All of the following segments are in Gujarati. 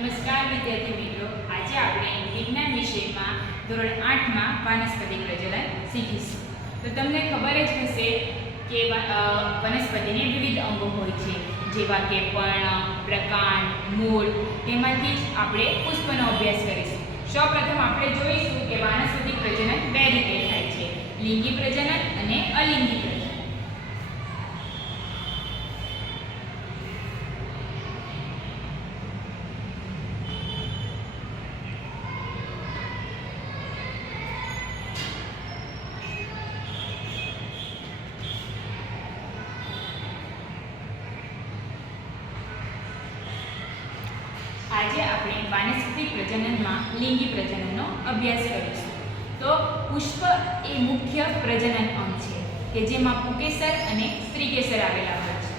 નમસ્કાર વિદ્યાર્થી મિત્રો, આજે આપણે વિજ્ઞાન વિષયમાં ધોરણ 8 માં વાનસ્પતિક પ્રજનન શીખીશું. તો તમને ખબર જ હશે કે વનસ્પતિને વિવિધ અંગો હોય છે, જેવા કે પર્ણ, પ્રકાંડ, મૂળ. તેમાંથી જ આપણે પુષ્પનો અભ્યાસ કરીશું. સૌપ્રથમ આપણે જોઈશું કે વાનસ્પતિક પ્રજનન બે રીતે થાય છે: લિંગી પ્રજનન અને અલિંગી પ્રજનન. આજે આપણે વાનસ્પતિક પ્રજનનમાં લિંગી પ્રજનનનો અભ્યાસ કરીશું. તો પુષ્પ એ મુખ્ય પ્રજનન અંગ છે કે જેમાં પુંકેસર અને સ્ત્રીકેસર આવેલા હોય છે.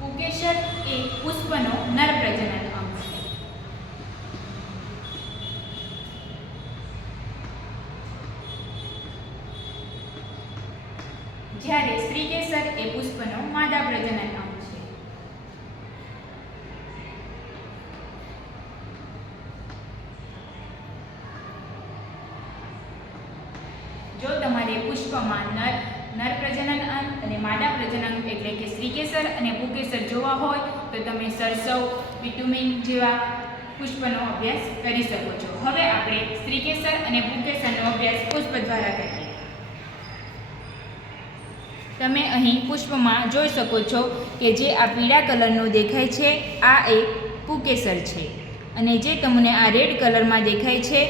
પુંકેસર એ પુષ્પનો નર પ્રજનન અંગ છે. જ્યારે સ્ત્રીકેસર એ પુષ્પનો માદા પ્રજનન અંગ છે. જો તમારે પુષ્પમાં નર પ્રજનન અંગ અને માદા પ્રજનન અંગ એટલે કે સ્ત્રીકેસર અને પુંકેસર જોવા હોય તો તમે સરસવ, પિટુમિન જેવા પુષ્પનો અભ્યાસ કરી શકો છો. હવે આપણે સ્ત્રીકેસર અને પુંકેસરનો અભ્યાસ પુષ્પ દ્વારા કરીએ. તમે અહીં પુષ્પમાં જોઈ શકો છો કે જે આ પીળા કલરનું દેખાય છે આ એક પુંકેસર છે, અને જે તમને આ રેડ કલરમાં દેખાય છે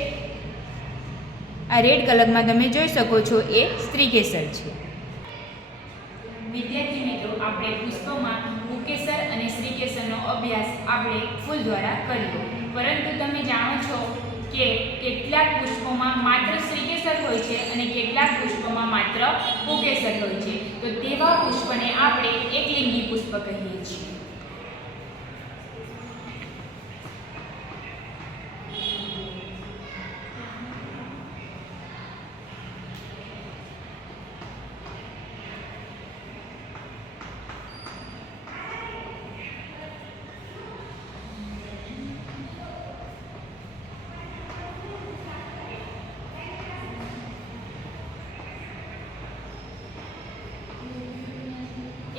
આ રેડ કલરમાં તમે જોઈ શકો છો એ સ્ત્રીકેસર છે. વિદ્યાર્થી મિત્રો, આપણે પુષ્પમાં પુંકેસર અને સ્ત્રીકેસરનો અભ્યાસ આપણે ફૂલ દ્વારા કર્યો, પરંતુ તમે જાણો છો કે કેટલાક પુષ્પોમાં માત્ર સ્ત્રીકેસર હોય છે અને કેટલાક પુષ્પોમાં માત્ર પુંકેસર હોય છે. તો તેવા પુષ્પને આપણે એકલિંગી પુષ્પ કહીએ છીએ.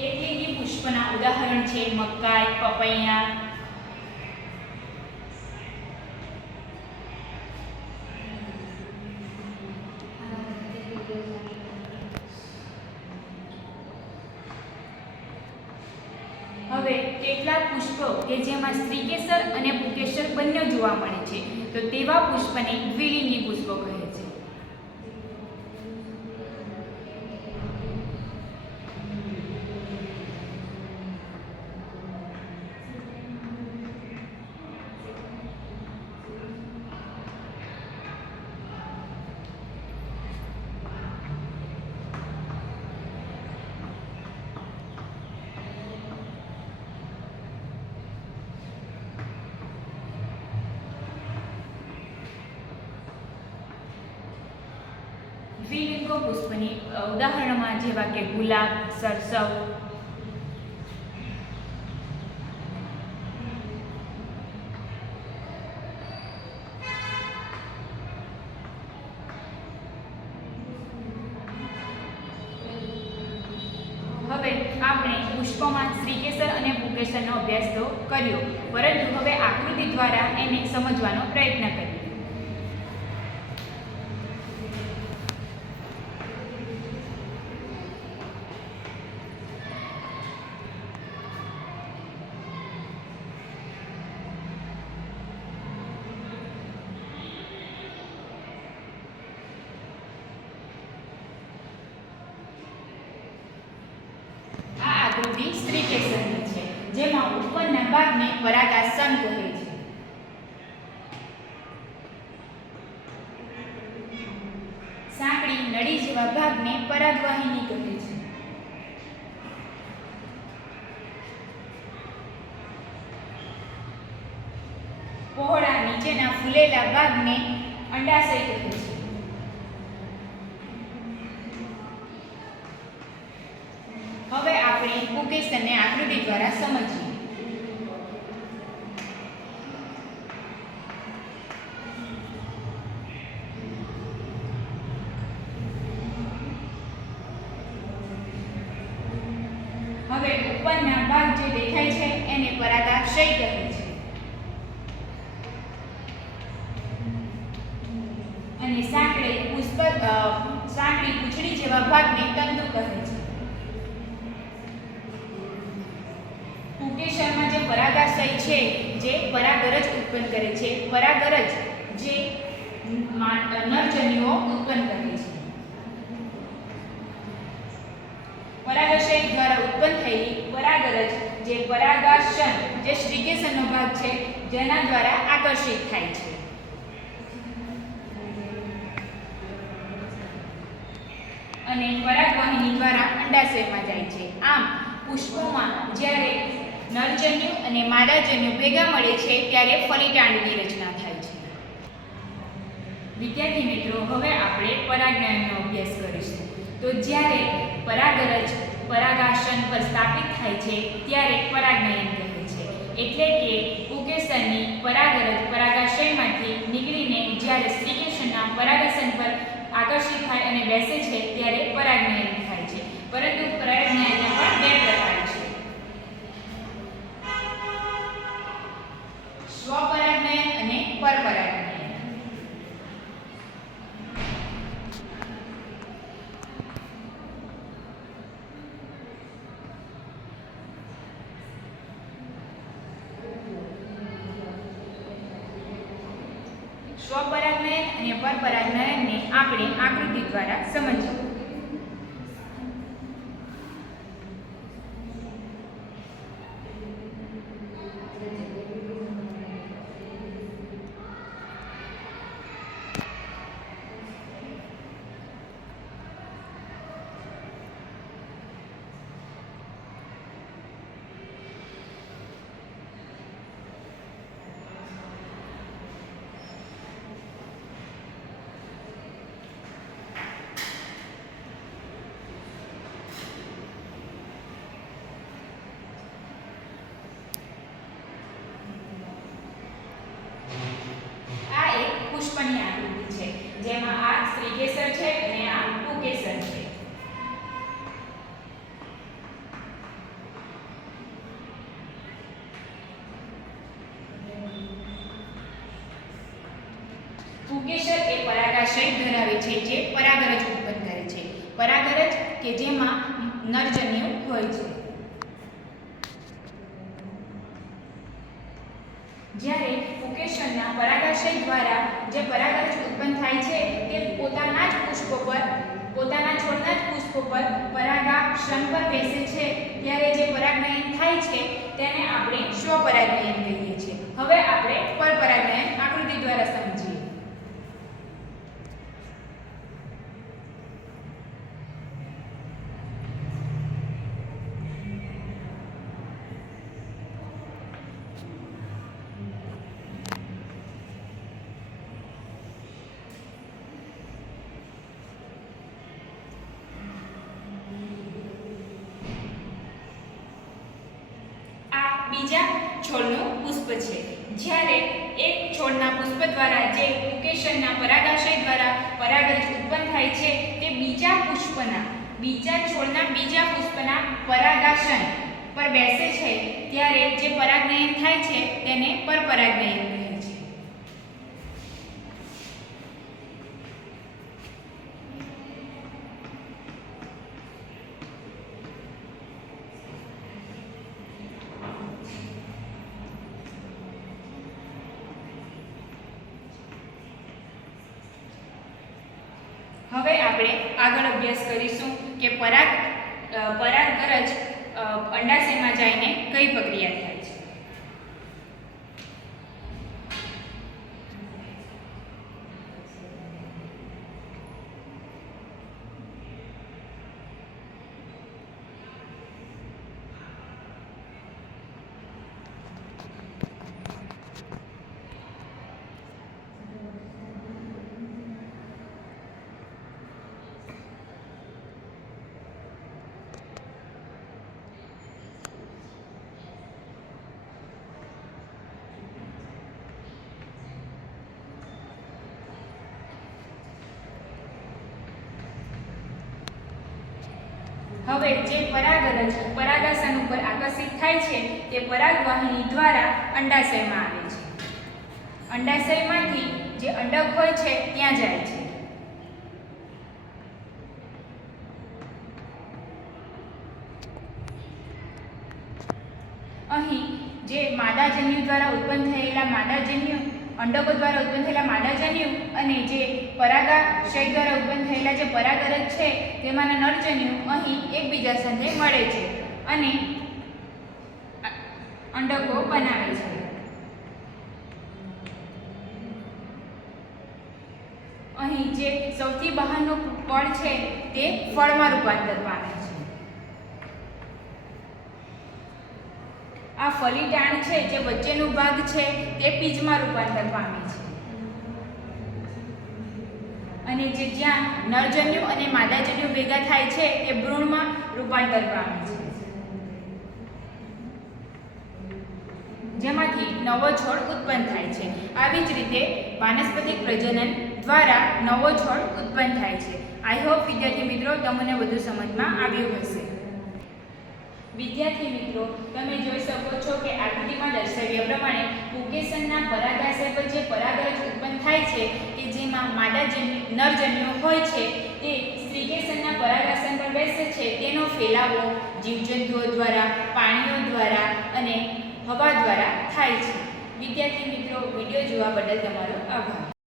એકલિંગી પુષ્પના ઉદાહરણ છે મકાઈ, પપૈયા. હવે કેટલાક પુષ્પો કે જેમાં સ્ત્રીકેસર અને પુંકેસર બંને જોવા મળે છે તો તેવા પુષ્પને દ્વિલિંગી પુષ્પો કહે છે. દ્વિલિંગો પુષ્પની ઉદાહરણમાં જેવા કે ગુલાબ, સરસવ. હવે આપણે પુષ્પમાં સ્ત્રીકેસર અને પુંકેસરનો અભ્યાસ તો કર્યો, પરંતુ હવે આકૃતિ દ્વારા એને સમજવાનો પ્રયત્ન કરીએ. સ્ત્રીકેસરની છે, જેમાં ઉપરના ભાગને પરાગાસન કહે છે. સાંકડી નળી જેવા ભાગને પરાગવાહિની કહે છે. પહોળા નીચેના ફૂલેલા ભાગને અંડાશય કહે છે. હવે આપણે કુકેશનને આકૃતિ દ્વારા સમજીએ. હવે ઉપરના ભાગ જે દેખાય છે એને પરાગાશય કહે છે અને સાંકડી પૂંછડી જેવા ભાગને તંતુ કહે છે. કુકેશનમાં જે પરાગાશય છે જે પરાગરજ ઉત્પન્ન કરે છે, પરાગરજ જે નરજન્યુઓ ઉત્પન્ન કરે છે. પરાગાશય દ્વારા ઉત્પન્ન થયેલી પરાગરજ જે પરાગાશન જે શ્રીકેશનનો ભાગ છે જેના દ્વારા આકર્ષિત થાય છે. અને પરાગવાહિની દ્વારા અંડાશયમાં જાય છે. આમ પુષ્પોમાં જ્યારે નરજન્યુ અને માદાજન્યુ ભેગા મળે છે ત્યારે ફલિતાંડની રચના થાય છે. વિદ્યાર્થી મિત્રો, હવે આપણે પરાગનયનનો અભ્યાસ કરીશું. તો જ્યારે પરાગરજ પરાગાશન પર સ્થાપિત થાય છે ત્યારે પરાગનયન કહે છે. એટલે કે કુકેશનની પરાગરજ પરાગાશયમાંથી નીકળીને જ્યારે સ્ત્રીકેશનના પરાગાશન પર આકર્ષિત થાય અને બેસે છે ત્યારે પરાગનયન થાય છે. પરંતુ પરાગનયનના પણ બે પ્રકાર છે: સ્વપરાગનયન અને પરપરાગનયન. સ્વપરાગનયન અને પરપરાગનયનને આપણે આકૃતિ દ્વારા સમજીએ. પુષ્પની આકૃતિ છે જેમાં આ સ્ત્રીકેસર છે અને આ પુકેસર છે. પુકેસર એ પરાગાશય ધરાવે છે જે પરાગરજ ઉત્પન્ન કરે છે. પરાગરજ કે જેમાં નરજન્યુ હોય છે. જ્યારે પુકેશનના પરાગાશય દ્વારા જે પરાગરજ ઉત્પન્ન થાય છે તે પોતાના જ પુષ્પો પર, પોતાના છોડના જ પુષ્પો પર પરાગાશન પર બેસે છે ત્યારે જે પરાગનયન થાય છે તેને આપણે સ્વપરાગનયન કહીએ છીએ. હવે આપણે પરપરાગનયન આકૃતિ દ્વારા સમજીએ. બીજા છોડનું પુષ્પ છે. જ્યારે એક છોડના પુષ્પ દ્વારા જે પુકેશનના પરાગાશય દ્વારા પરાગરજ ઉત્પન્ન થાય છે તે બીજા છોડના બીજા પુષ્પના પરાગાશન પર બેસે છે ત્યારે જે પરાગનયન થાય છે તેને પરપરાગનયન કહે છે. હવે આપણે આગળ અભ્યાસ કરીશું કે પરાગરજ અંડાશયમાં જઈને કઈ પ્રક્રિયા થાય છે. હવે જે પરાગરજ પરાગાસન ઉપર આકર્ષિત થાય છે તે પરાગવાહિની દ્વારા અંડાશયમાં આવે છે. અંડાશયમાંથી જે અંડક હોય છે ત્યાં જાય છે. અહીં જે માદાજન્યુ દ્વારા ઉત્પન્ન થયેલા માદાજન્યુ અંડકો દ્વારા ઉત્પન્ન થયેલા માદાજન્યુ અને જે પરાગાશય દ્વારા ઉત્પન્ન થયેલા જે પરાગરજ છે તેમાંના નરજન્યુ અહીં એકબીજા સાથે મળે છે અને અંડકો બનાવે છે. અહીં જે સૌથી બહારનું પળ છે તે ફળમાં રૂપાંતર પામે છે. આ ફલિતાંડ છે જે વચ્ચેનો ભાગ છે તે બીજમાં રૂપાંતર પામે છે અને જે જ્યાં નરજન્યુ અને માદાજન્યુ ભેગા થાય છે તે ભ્રૂણમાં રૂપાંતર પામે છે, જેમાંથી નવો છોડ ઉત્પન્ન થાય છે. આવી જ રીતે વાનસ્પતિક પ્રજનન દ્વારા નવો છોડ ઉત્પન્ન થાય છે. આઈ હોપ વિદ્યાર્થી મિત્રો તમને વધુ સમજમાં આવ્યું હશે. વિદ્યાર્થી મિત્રો, તમે જોઈ શકો છો કે આકૃતિમાં દર્શાવ્યા પ્રમાણે પુકેસનના પરાગાશય પર જે પરાગરજ ઉત્પન્ન થાય છે કે જેમાં નરજન્યુ હોય છે તે સ્ત્રીકેસનના પરાગાસન પર બેસે છે તેનો ફેલાવો જીવજંતુઓ દ્વારા, પાણીઓ દ્વારા અને હવા દ્વારા થાય છે. વિદ્યાર્થી મિત્રો, વિડીયો જોવા બદલ તમારો આભાર.